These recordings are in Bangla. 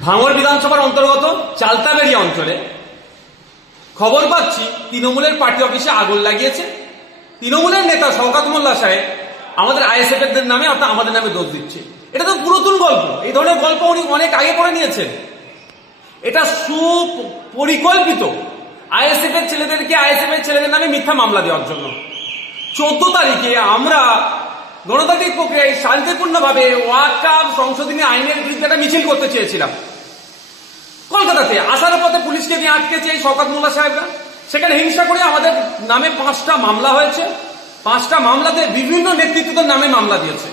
ভাঙর বিধানসভার অন্তর্গত চালতাবেরিয়া অঞ্চলে খবর পাচ্ছি তৃণমূলের পার্টি অফিসে আগুন লাগিয়েছে। তৃণমূলের নেতা শওকাত মোল্লা সাহেব আমাদের আইএসএফ এর নামে অর্থাৎ আমাদের নামে দোষ দিচ্ছে। এটা তো পুরাতন গল্প। এই ধরনের গল্প উনি অনেক আগে করে নিয়েছেন। এটা সুপরিকল্পিত আইএসএফ এর ছেলেদেরকে আইএসএফ এর ছেলেদের নামে মিথ্যা মামলা দেওয়ার জন্য। চোদ্দ তারিখে আমরা গণতান্ত্রিক প্রক্রিয়ায় শান্তিপূর্ণভাবে ওয়াকাব সংশোধনী আইনের বিরুদ্ধে একটা মিছিল করতে চেয়েছিলাম। কলকাতাতে আসার পথে পুলিশকে নিয়ে আটকেছে এই শওকাত মোল্লা সাহেবরা, সেখানে হিংসা করে আমাদের নামে পাঁচটা মামলা হয়েছে। পাঁচটা মামলাতে বিভিন্ন নেতৃত্বদের নামে মামলা দিয়েছে।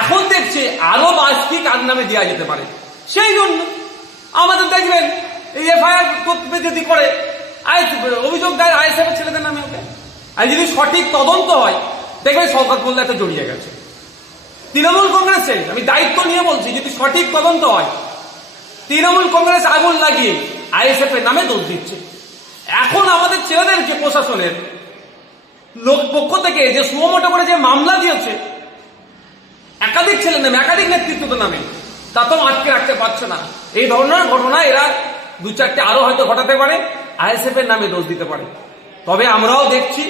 এখন দেখছে আরও বাসকি কার নামে দেওয়া যেতে পারে। সেই জন্য আমাদের দেখবেন এই এফআইআর করতে যদি করে অভিযোগ দেয় আইএসএফ ছেলেদের নামে হবে। আর যদি সঠিক তদন্ত হয় দেখবেন শওকাত মোল্লাতে জড়িয়ে গেছে। তৃণমূল কংগ্রেসের, আমি দায়িত্ব নিয়ে বলছি, যদি সঠিক তদন্ত হয়, তৃণমূল কংগ্রেস আগুন লাগিয়ে আইএসএফ এর নামে দোষ দিচ্ছে। এখন আমাদের ছেলেদেরকে প্রশাসনের লোক পক্ষ থেকে যে সুমোটো করে যে মামলা দিয়েছে, একাধিক ছেলে নামে, একাধিক নেতৃত্ব নামে তাতেও আটকে রাখতে পারছে না। এই ধরনের ঘটনা এরা দু চারটে আরও হয়তো ঘটাতে পারে আইএসএফ এর নামে দোষ দিতে পারে। তবে আমরাও দেখছি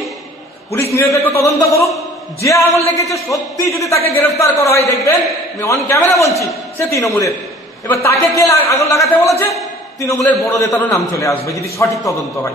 পুলিশ নিরপেক্ষ তদন্ত করুক। যে আঙুল লেগেছে সত্যি যদি তাকে গ্রেফতার করা হয়, দেখবেন, আমি অন ক্যামেরা বলছি, সে তৃণমূলের। এবার তাকে কে আগুন লাগাতে বলেছে? তৃণমূলের বড় নেতারও নাম চলে আসবে, যদি সঠিক তদন্ত হয়।